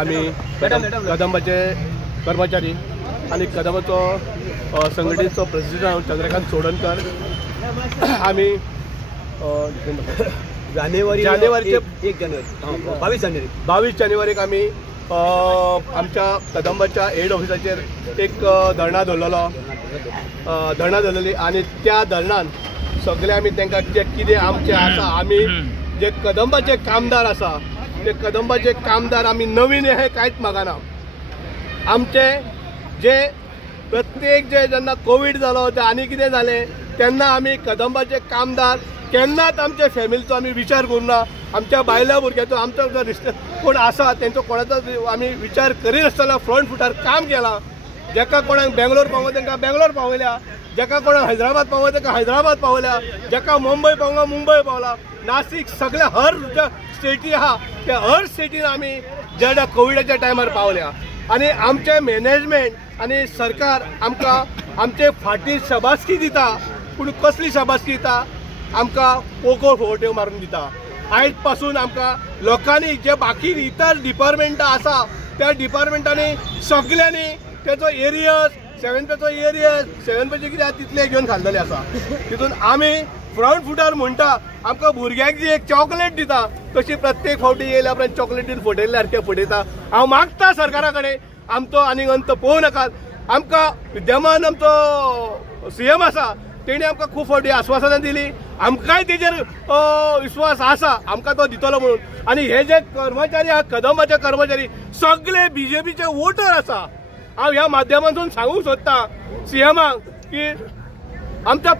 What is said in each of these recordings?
आम्ही कदंबाचे कर्मचारी आणि कदंबाचो संघटनेचो प्रेसिडेंट चंद्रकांत सोडणकर आम्ही जानेवारीचे 22 जानेवारीक आम्ही आमच्या कदंबाच्या हेड ऑफिसाचेर एक धरणा धरलेली आणि त्या धरणान सगळे आम्ही तांकां जे कितें आमचे आसा आमी जे कदंबाचे कामदार आसा ते कदंबाचे कामदार आमी नवीन हे कांयच मागना। आमचे जे प्रत्येक जेन्ना कोविड जालो ते आनी कितें जालें तेन्ना आमी कदंबाचे कामदार केन्नाच आमच्या फॅमिलीचो आमी विचार करूना। आमच्या बायल्या भुरग्याचो आमचो जो रिश्ते कोण आसा तेंचो कोणाचो आमी विचार करिनासतना फ्रंट फुटार काम केलां। जेका कोणाक बेंगलोर पावो तांकां बेंगलोर पावयल्या, जेका कोणाक हैदराबाद पावो तांकां हैदराबाद पावयल्या, जेका मुंबय पावला मुंबय पावला, नाशिक सगळ्या हर स्टेटी आहा त्या हर स्टेटीन आमी जेन्ना कोविडाच्या टायमार पावल्या। आणि आमचे मॅनेजमेंट आणि सरकार आमकां आमचे फाटी शाबासकी दिता, पूण कसली शाबासकी दिता आमकां पोको फोगोट्यो मारून दिता। आयज पासून आमकां लोकांनी जे बाकी इतर डिपार्टमेंटां आसा त्या डिपार्टमेंटांनी सगळ्यांनी तेचो एरियस 7पेचो एरियस 7पेचे कितें तितले घेवन घाललेले आसा। तितून आमी फ्रंट फुटार म्हणटा आमकां भुरग्याक जी एक चॉकलेट दिता तशी प्रत्येक फावटी येयल्या उपरांत चॉकलेटीन फटयल्ले सारके फटयता। हांव मागता सरकारा कडेन आमचो आनीक अंत पळोवं नाकात। आमकां विद्यमान आमचो CM आसा तेणी आमकां खूब फावटी आश्वासनां दिली, आमकांय तेजेर विश्वास आसा आमकां तो दितलो म्हणून। आनी हे जे कर्मचारी आहा कदंबाचे कर्मचारी सगळे BJPचे वोटर आसा। हांव ह्या माध्यमांतून सांगूंक सोदता CMाक की आमच्या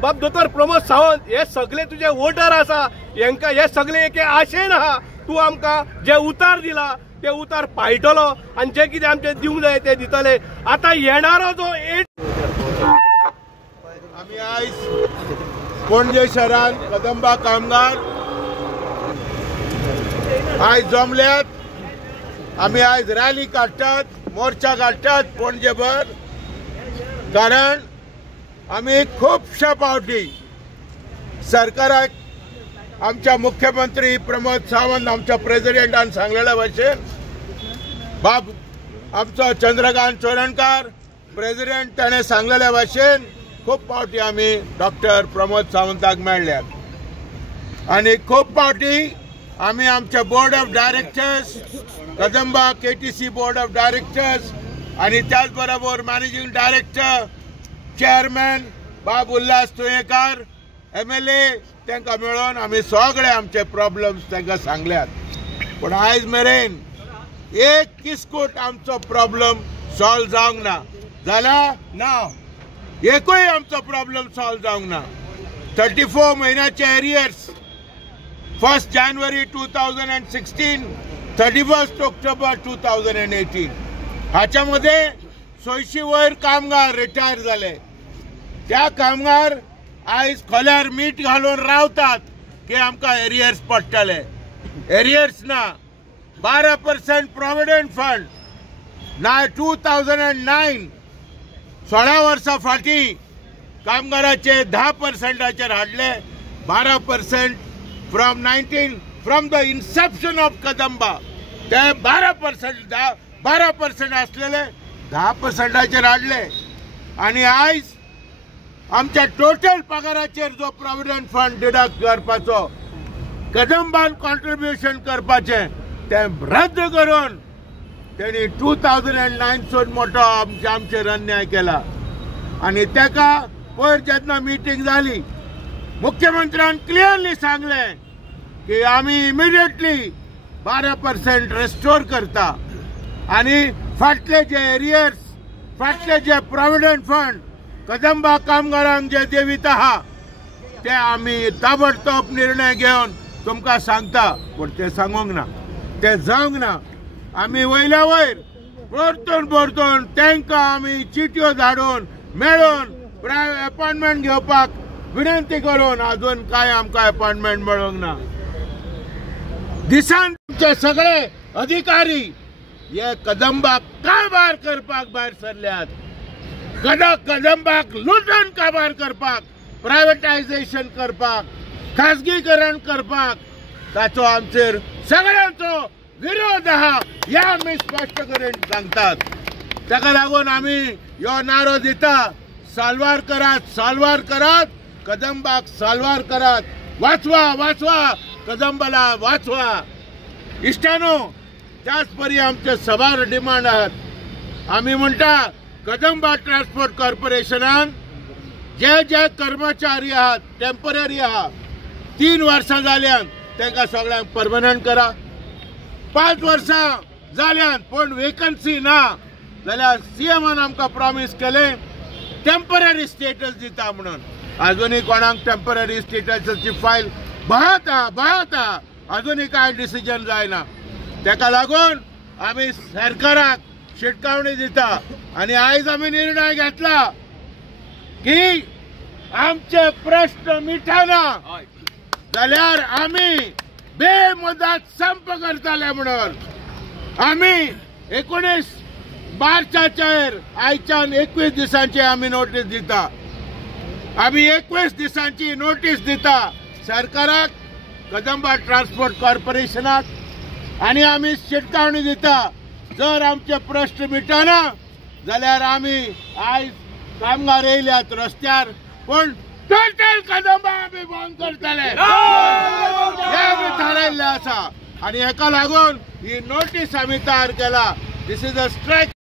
बाब दोतोर प्रमोद सावंत हे सगळे तुझे वोटर आसा, हेंकां हे सगळे एके आशेन आहा तूं आमकां जे उतार दिला ते उतार पाळटलो आनी जे कितें आमचे दिवंक जाय ते दितले। आतां येणारो जो आमी आयज पणजे शहरान कदंबा कामगार आयज जमल्यात। आमी आयज रॅली काडटात, मोर्चा काडटात पणजेभर, कारण आमी खुबश्या फावटी सरकाराक आमच्या मुख्यमंत्री प्रमोद सावंत आमच्या प्रेसिडेंटान सांगलेल्या भशेन बाब आमचो चंद्रकांत सोडणकर प्रेसिडेंट ताणें सांगलेल्या भशेन खूब फावटी आमी डॉक्टर प्रमोद सावंताक मेळ्ळ्यात आनी खूब फावटी आमी आमच्या board of directors Kadamba KTC board of directors आणि त्याच बरोबर मॅनेजिंग डायरेक्टर चेअरमॅन बाब उल्हास तुयेकर MLA तांकां मेळोन आमी सगळे आमचे प्रॉब्लेम्स तांकां सांगल्यात। पूण आयज मेरेन एक किस्कूट आमचो प्रॉब्लेम सॉल्व जावंक ना जाला ना, एकूय आमचो प्रॉब्लेम सॉल्व जावंक ना। 34 म्हयन्याचे एरियर्स 1 जानेवारी 2016 31 ऑक्टोबर 2018 हाच्या मध्ये 600 वयर कामगार रिटायर जाले। त्या कामगार आयज खोल्यार मीठ घालून रावतात की आमकां एरियर्स पडटले। एरियर्स ना, 12% प्रॉव्हिडंट फंड ना। 2009 16 वर्सां फाटीं कामगाराचे 10%चेर हाडले, 12% from the Inception of Kadamba ते 12% आसलेले 10%चेर हाडले। आणि आयज आमच्या टोटल पगाराचेर जो प्रॉव्हिडंट फंड डिडक्ट करपाचो कदंबान कॉन्ट्रिब्युशन करपाचें ते रद्द करून तेणी 2009 सून मोठो आमचेर अन्याय केला। आणि तेका पयर जेन्ना मिटींग जाली मुख्यमंत्र्यान क्लियरली सांगलें की आमी इमिडिएटली 12% रेस्टोर करता आणि फाटले जे एरियर्स फाटले जे प्रॉव्हिडंट फंड कदंबा कामगारांक जे देवीत आहा ते आमी ताबडतोब निर्णय घेवन तुमकां सांगता। पूण ते सांगूंक ना, ते जावंक ना। आमी वयल्या वयर परतून तांकां आमी चिट्यो धाडून मेळोन अपॉइंटमेंट घेवपाक विनंती करून अजून काय आमकां अपॉइंटमेंट मेळोंक ना। दिसान तुमचे सगळे अधिकारी हे कदंबाक कारभार करपाक भायर सरल्यात। कदंबाक लुटून कारभार करपाक, प्रायव्हेटायझेशन करपाक, खाजगीकरण करपाक ताचो आमचेर सगळ्यांचो विरोध आहा हे आमी स्पश्ट करून सांगतात. ताका लागून आमी ह्यो नारो दिता, साल्वार करात कदंबाक साल्वार करात, वाचवा कदंबाला वाचवा. इश्टानो, त्याच परी आमचे सभार डिमांड आहात. आमी म्हणटा कदंबा ट्रान्सपोर्ट कॉर्पोरेशनान जे कर्मचारी आहात टेम्पररी आहात 3 वर्सां जाल्यान तांकां सगळ्यांक परमनंट करा. 5 वर्सां जाल्यान पण वेकन्सी ना जाल्यार सीएमान आमकां प्रॉमिस केले टेम्पररी स्टेटस दिता म्हणून. अजूनही कोणाक टेम्पररी स्टेटसाची फायल बहाता अजूनही काय डिसिजन जायना. ताका लागून आमी सरकाराक शिटकावणी दिता आणि आयज आमी निर्णय घेतला की आमचे प्रश्न मिटाना जाल्यार आमी बेमुदत संप करतले म्हणून. आमी 19 मार्चाचेर आयच्यान 21 दिसांची आमी नोटीस दिता. आमी 21 दिसांची नोटीस दिता सरकाराक, कदंबा ट्रान्सपोर्ट कॉर्पोरेशनाक आणि आमी शिटकावणी दिता जर आमचे प्रश्न मिटाना जाल्यार आमी आयज कामगार येयल्यात रस्त्यार पण टोटल कदंबा आमी बंद करतले हे आमी थारायल्ले आसा. आणि हेका लागून ही नोटीस आमी तयार केला. दिस इज अ स्ट्रायक.